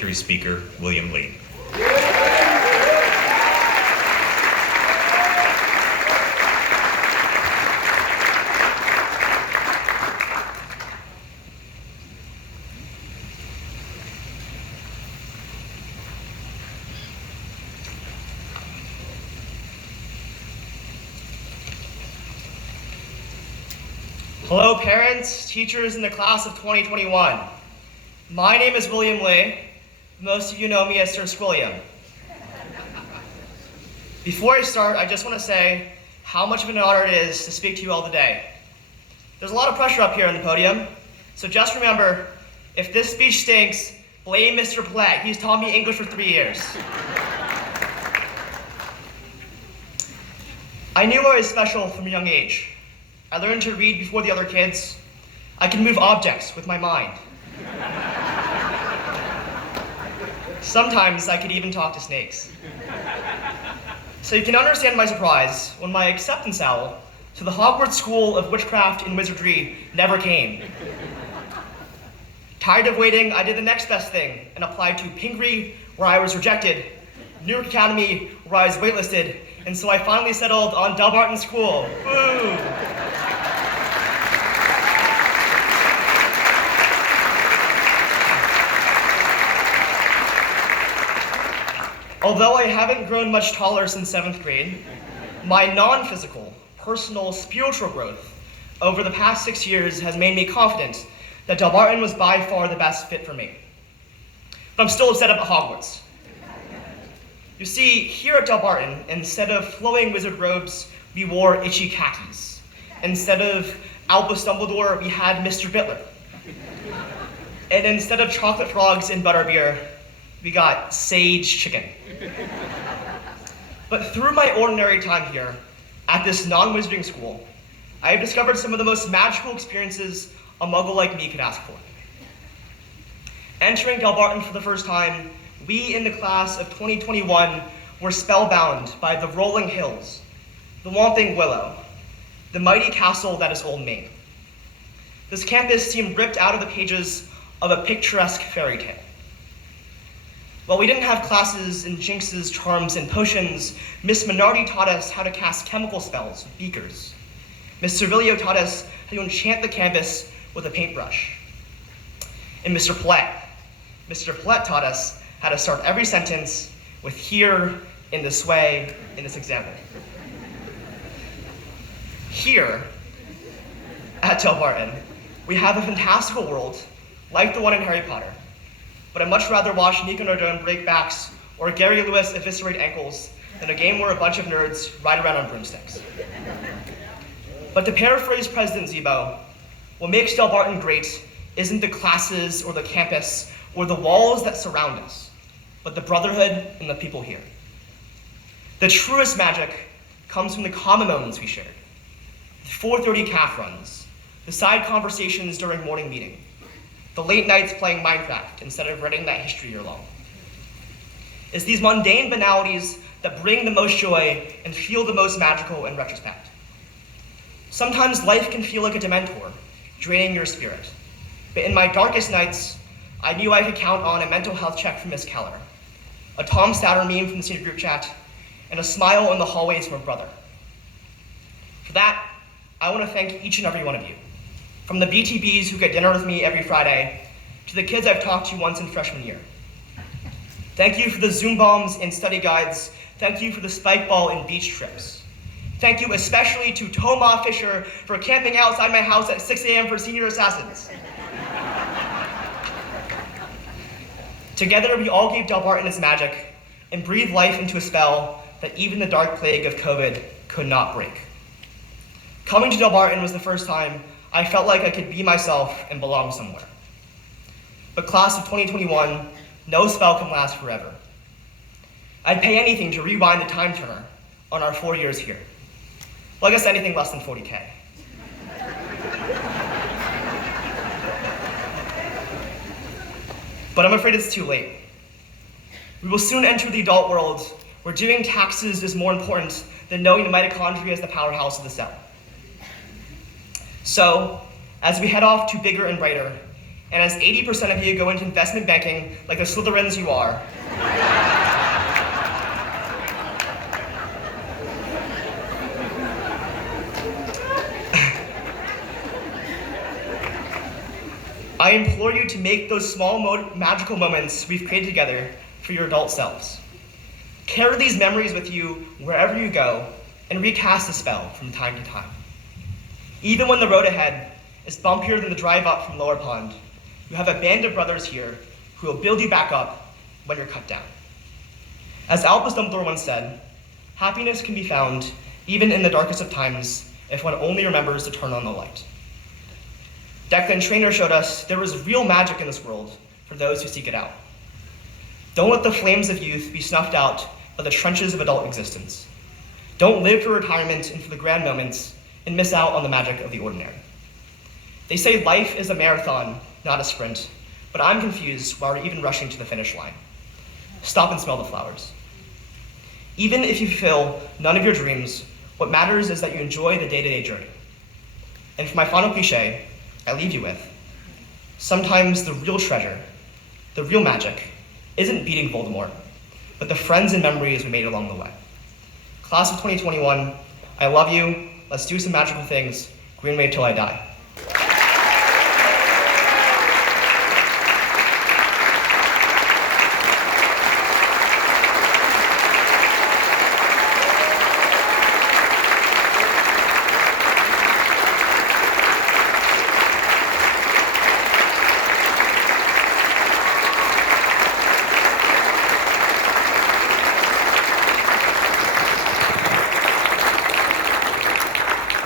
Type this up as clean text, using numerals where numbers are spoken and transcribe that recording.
valedictory speaker, William Lee. Hello parents, teachers in the class of 2021. My name is William Lee. Most of you know me as Sir Squilliam. Before I start, I just want to say how much of an honor it is to speak to you all today. There's a lot of pressure up here on the podium, so just remember, if this speech stinks, blame Mr. Platt. He's taught me English for 3 years. I knew I was special from a young age. I learned to read before the other kids. I can move objects with my mind. Sometimes I could even talk to snakes. So you can understand my surprise when my acceptance owl to the Hogwarts School of Witchcraft and Wizardry never came. Tired of waiting, I did the next best thing and applied to Pingree, where I was rejected, Newark Academy, where I was waitlisted, and so I finally settled on Delbarton School. Woo! Although I haven't grown much taller since 7th grade, my non-physical, personal, spiritual growth over the past 6 years has made me confident that Delbarton was by far the best fit for me. But I'm still upset about Hogwarts. You see, here at Delbarton, instead of flowing wizard robes, we wore itchy khakis. Instead of Albus Dumbledore, we had Mr. Bittler. And instead of chocolate frogs and butterbeer, we got sage chicken. But through my ordinary time here, at this non-wizarding school, I have discovered some of the most magical experiences a muggle like me could ask for. Entering Delbarton for the first time, we in the class of 2021 were spellbound by the rolling hills, the Whomping Willow, the mighty castle that is Old Main. This campus seemed ripped out of the pages of a picturesque fairy tale. While we didn't have classes in jinxes, charms, and potions, Miss Minardi taught us how to cast chemical spells with beakers. Miss Servilio taught us how to enchant the campus with a paintbrush. And Mr. Platt taught us how to start every sentence with here, in this way, in this example. Here, at Delbarton, we have a fantastical world, like the one in Harry Potter. But I'd much rather watch Nico Nardone break backs or Gary Lewis eviscerate ankles than a game where a bunch of nerds ride around on broomsticks. But to paraphrase President Zebo, what makes Delbarton great isn't the classes or the campus or the walls that surround us, but the brotherhood and the people here. The truest magic comes from the common moments we shared. The 4:30 calf runs, the side conversations during morning meeting, the late nights playing Minecraft instead of reading that history year long. It's these mundane banalities that bring the most joy and feel the most magical in retrospect. Sometimes life can feel like a Dementor, draining your spirit. But in my darkest nights, I knew I could count on a mental health check from Miss Keller, a Tom Statter meme from the senior group chat, and a smile in the hallways from a brother. For that, I want to thank each and every one of you. From the BTBs who get dinner with me every Friday, to the kids I've talked to once in freshman year. Thank you for the Zoom bombs and study guides. Thank you for the spike ball and beach trips. Thank you especially to Toma Fisher for camping outside my house at 6 a.m. for senior assassins. Together, we all gave Delbarton its magic and breathed life into a spell that even the dark plague of COVID could not break. Coming to Delbarton was the first time I felt like I could be myself and belong somewhere. But class of 2021, no spell can last forever. I'd pay anything to rewind the time turner on our 4 years here. Well, I guess anything less than 40K. But I'm afraid it's too late. We will soon enter the adult world where doing taxes is more important than knowing the mitochondria as the powerhouse of the cell. So, as we head off to bigger and brighter, And as 80% of you go into investment banking like the Slytherins you are, I implore you to make those small magical moments we've created together for your adult selves. Carry these memories with you wherever you go and recast the spell from time to time. Even when the road ahead is bumpier than the drive up from Lower Pond, you have a band of brothers here who will build you back up when you're cut down. As Albus Dumbledore once said, happiness can be found even in the darkest of times if one only remembers to turn on the light. Declan Traynor showed us there is real magic in this world for those who seek it out. Don't let the flames of youth be snuffed out by the trenches of adult existence. Don't live for retirement and for the grand moments and miss out on the magic of the ordinary. They say life is a marathon, not a sprint, but I'm confused why we're even rushing to the finish line. Stop and smell the flowers. Even if you fulfill none of your dreams, what matters is that you enjoy the day-to-day journey. And for my final cliche, I leave you with, sometimes the real treasure, the real magic, isn't beating Voldemort, but the friends and memories we made along the way. Class of 2021, I love you. Let's do some magical things. Green Wave till I die.